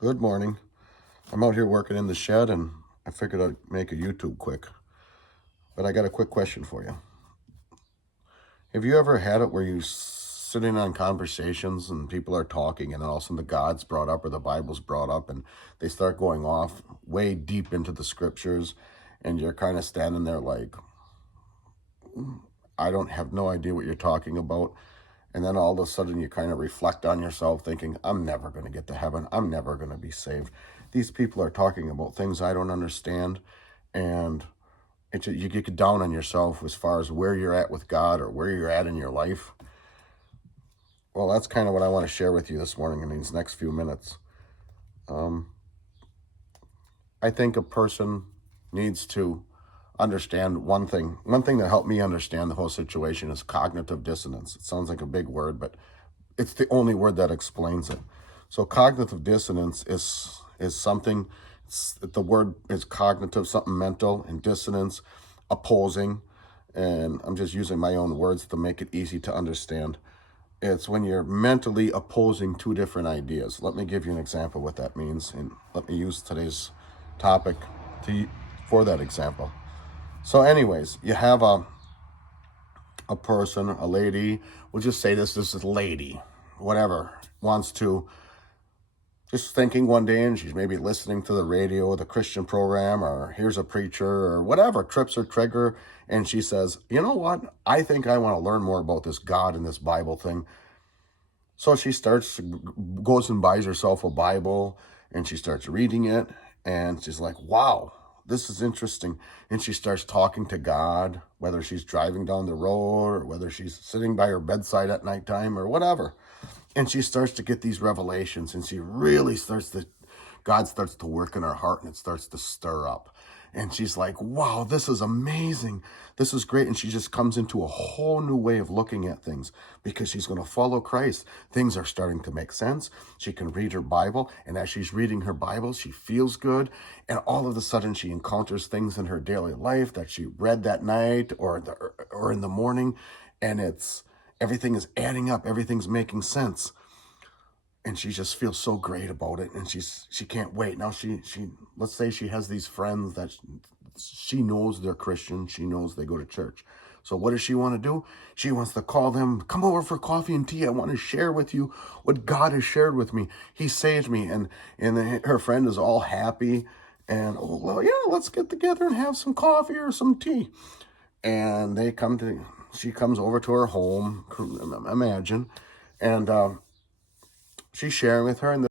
Good morning. I'm out here working in the shed and I figured I'd make a YouTube quick. But I got a quick question for you. Have you ever had it where you're sitting on conversations and people are talking and then all of a sudden the God's brought up or the Bible's brought up and they start going off way deep into the scriptures and you're kind of standing there like, I don't have no idea what you're talking about. And then all of a sudden you kind of reflect on yourself thinking, I'm never going to get to heaven. I'm never going to be saved. These people are talking about things I don't understand. And you get down on yourself as far as where you're at with God or where you're at in your life. Well, that's kind of what I want to share with you this morning in these next few minutes. I think a person needs to understand one thing. One thing that helped me understand the whole situation is cognitive dissonance. It sounds like a big word, but it's the only word that explains it. So cognitive dissonance is something, the word is cognitive, something mental, and dissonance, opposing. And I'm just using my own words to make it easy to understand. It's when you're mentally opposing two different ideas. Let me give you an example of what that means, and let me use today's topic for that example. So anyways, you have a person, a lady, we'll just say this is a lady, whatever, wants to, just thinking one day and she's maybe listening to the radio, the Christian program, or here's a preacher or whatever, trips her trigger, and she says, you know what, I think I want to learn more about this God and this Bible thing. So she goes and buys herself a Bible and she starts reading it and she's like, wow, this is interesting. And she starts talking to God, whether she's driving down the road or whether she's sitting by her bedside at nighttime or whatever. And she starts to get these revelations and God starts to work in her heart and it starts to stir up. And she's like, wow, this is amazing. This is great. And she just comes into a whole new way of looking at things because she's going to follow Christ. Things are starting to make sense. She can read her Bible. And as she's reading her Bible, she feels good. And all of a sudden she encounters things in her daily life that she read that night or in the morning. And everything is adding up. Everything's making sense. And she just feels so great about it, and she can't wait. Now she let's say she has these friends that she knows they're Christian, she knows they go to church. So what does she want to do? She wants to call them, come over for coffee and tea. I want to share with you what God has shared with me. He saved me, and her friend is all happy, and oh well, yeah, let's get together and have some coffee or some tea. And she comes over to her home, imagine, and she's sharing with her, and